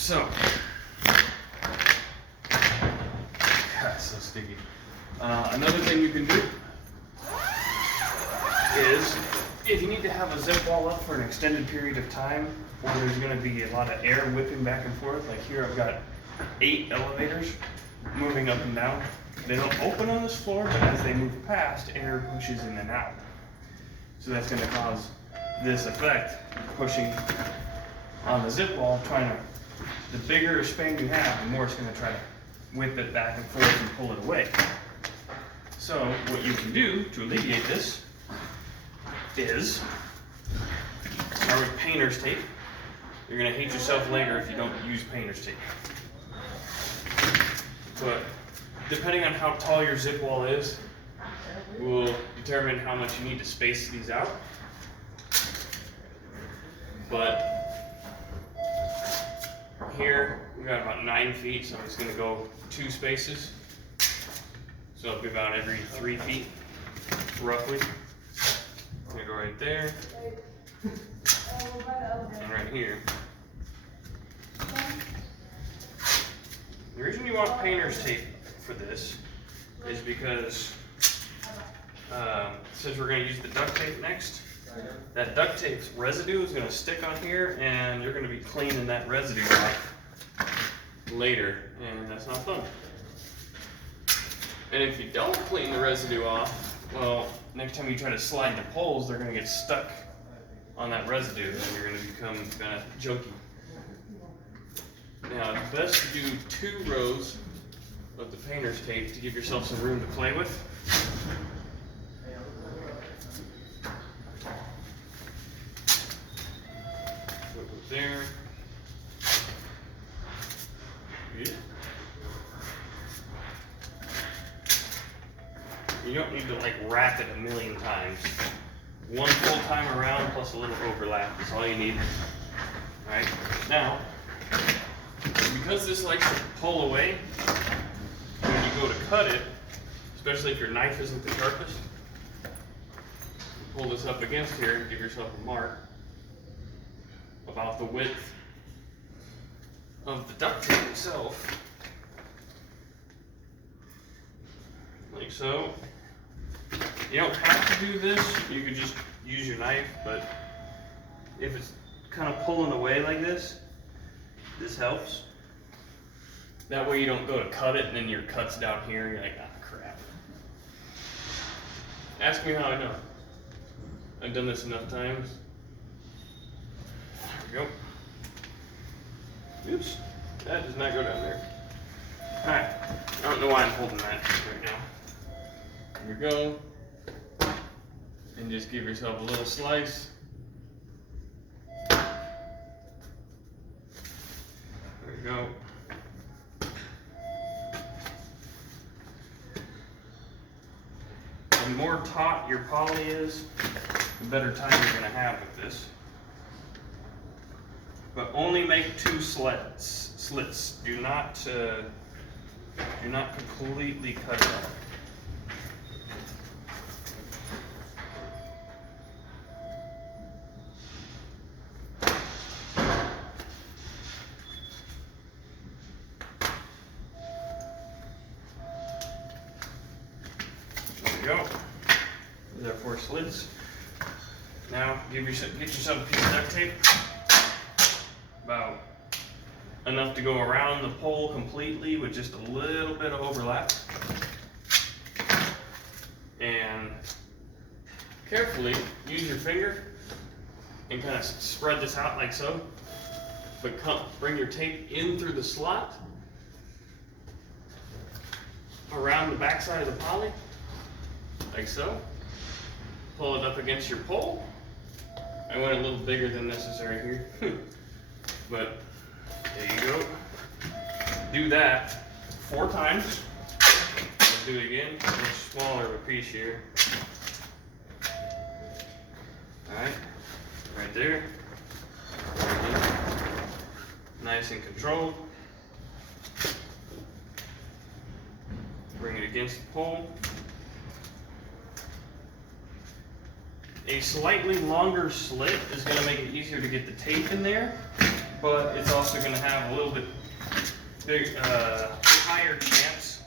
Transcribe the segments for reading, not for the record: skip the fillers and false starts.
So, God, so sticky. Another thing you can do is, if you need to have a zip wall up for an extended period of time, or there's going to be a lot of air whipping back and forth, like here I've got 8 elevators moving up and down. They don't open on this floor, but as they move past, air pushes in and out. So that's going to cause this effect, pushing on the zip wall, the bigger span you have, the more it's going to try to whip it back and forth and pull it away. So what you can do to alleviate this is start with painter's tape. You're going to hate yourself later if you don't use painter's tape. But depending on how tall your zip wall is, will determine how much you need to space these out. But here we got about 9 feet, so I'm just going to go 2 spaces. So it'll be about every 3 feet, roughly. I'm going to go right there, and right here. The reason you want painter's tape for this is because since we're going to use the duct tape next, that duct tape's residue is going to stick on here, and you're going to be cleaning that residue off later, and that's not fun. And if you don't clean the residue off, well, next time you try to slide the poles, they're going to get stuck on that residue, and you're going to become kind of jokey. Now, it's best to do 2 rows of the painter's tape to give yourself some room to play with. There. Yeah. You don't need to like wrap it a million times. 1 full time around plus a little overlap is all you need. Alright, now, because this likes to pull away, when you go to cut it, especially if your knife isn't the sharpest, pull this up against here and give yourself a mark about the width of the duct tape itself, like so. You don't have to do this, you could just use your knife, but if it's kind of pulling away like this helps. That way you don't go to cut it and then your cut's down here and you're like, ah, crap. Ask me how I know. I've done this enough times. There we go. Oops, that does not go down there. Alright, I don't know why I'm holding that right now. Here we go. And just give yourself a little slice. There we go. The more taut your poly is, the better time you're going to have with this. But only make 2 slits. Do not completely cut it off. There we go. There are 4 slits. Now get yourself a piece of duct tape. About enough to go around the pole completely with just a little bit of overlap. And carefully use your finger and kind of spread this out like so. But bring your tape in through the slot around the back side of the poly, like so. Pull it up against your pole. I went a little bigger than necessary here. But there you go. Do that 4 times. Let's do it again. A much smaller of a piece here. Alright, right there. Nice and controlled. Bring it against the pole. A slightly longer slit is going to make it easier to get the tape in there. but it's also going to have a little bit higher chance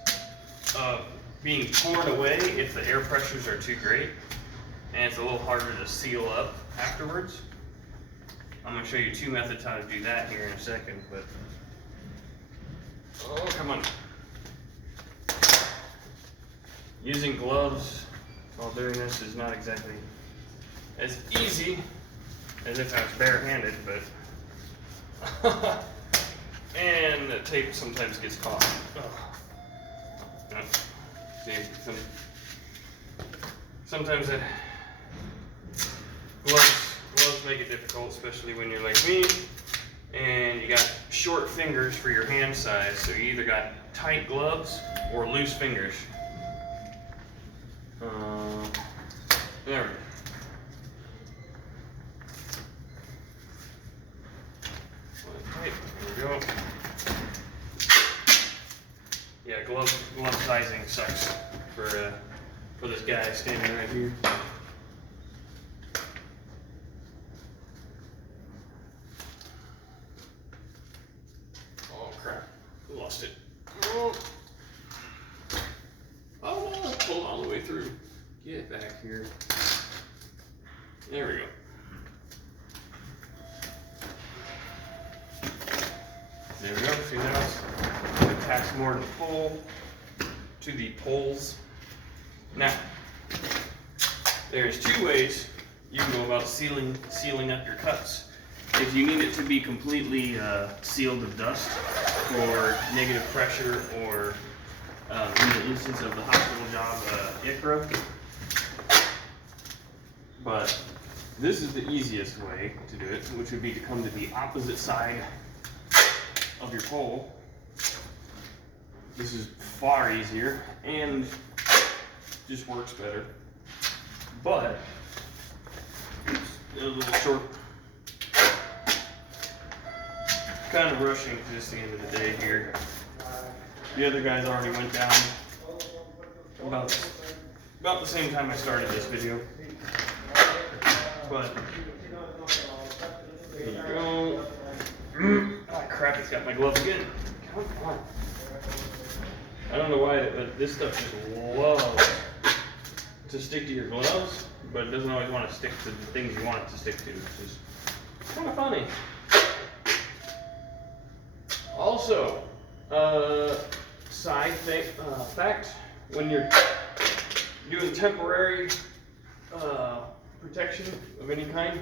of being torn away if the air pressures are too great, and it's a little harder to seal up afterwards. I'm going to show you two methods how to do that here in a second, but oh, come on. Using gloves while doing this is not exactly as easy as if I was barehanded, but and the tape sometimes gets caught. Oh. See, sometimes gloves make it difficult, especially when you're like me and you got short fingers for your hand size, so you either got tight gloves or loose fingers. There we go. Yeah, glove sizing sucks for this guy standing right here. Oh crap! Lost it. Oh no! Pull all the way through. Get back here. There we go. There we go. See now? It attach more to the poles. Now, there's two ways you can go about sealing up your cuts. If you need it to be completely sealed with dust for negative pressure, or in the instance of the hospital job, ICRA. But this is the easiest way to do it, which would be to come to the opposite side of your pole. This is far easier and just works better. But a little short. Kind of rushing because it's the end of the day here. The other guys already went down about the same time I started this video. But there you go. Oh crap, it's got my glove again. Come on. I don't know why, but this stuff just loves to stick to your gloves, but it doesn't always want to stick to the things you want it to stick to, which is kind of funny. Also, side fact, when you're doing temporary protection of any kind,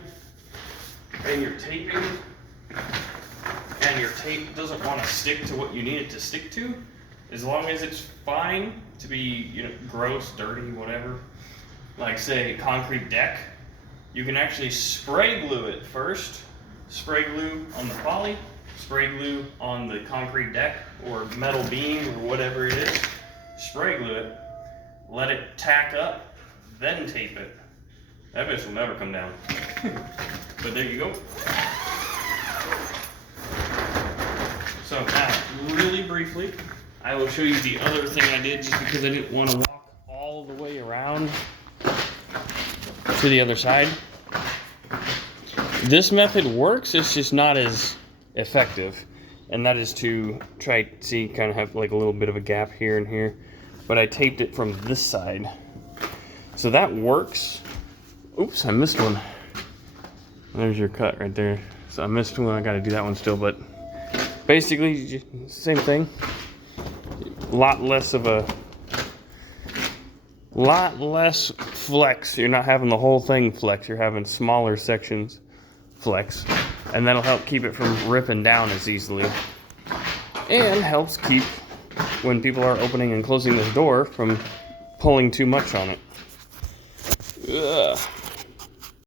and you're taping, and your tape doesn't want to stick to what you need it to stick to, as long as it's fine to be, you know, gross, dirty, whatever, like say concrete deck, you can actually spray glue it first. Spray glue on the poly, spray glue on the concrete deck or metal beam or whatever it is. Spray glue it, let it tack up, then tape it. That bitch will never come down. But there you go. So now, really briefly, I will show you the other thing I did, just because I didn't want to walk all the way around to the other side. This method works, it's just not as effective. And that is to try, see, kind of have like a little bit of a gap here and here. But I taped it from this side. So that works. Oops, I missed one. There's your cut right there. So I missed one, I gotta do that one still, but basically, same thing. A lot less flex. You're not having the whole thing flex, you're having smaller sections flex. And that'll help keep it from ripping down as easily. And helps keep, when people are opening and closing this door, from pulling too much on it. Ugh.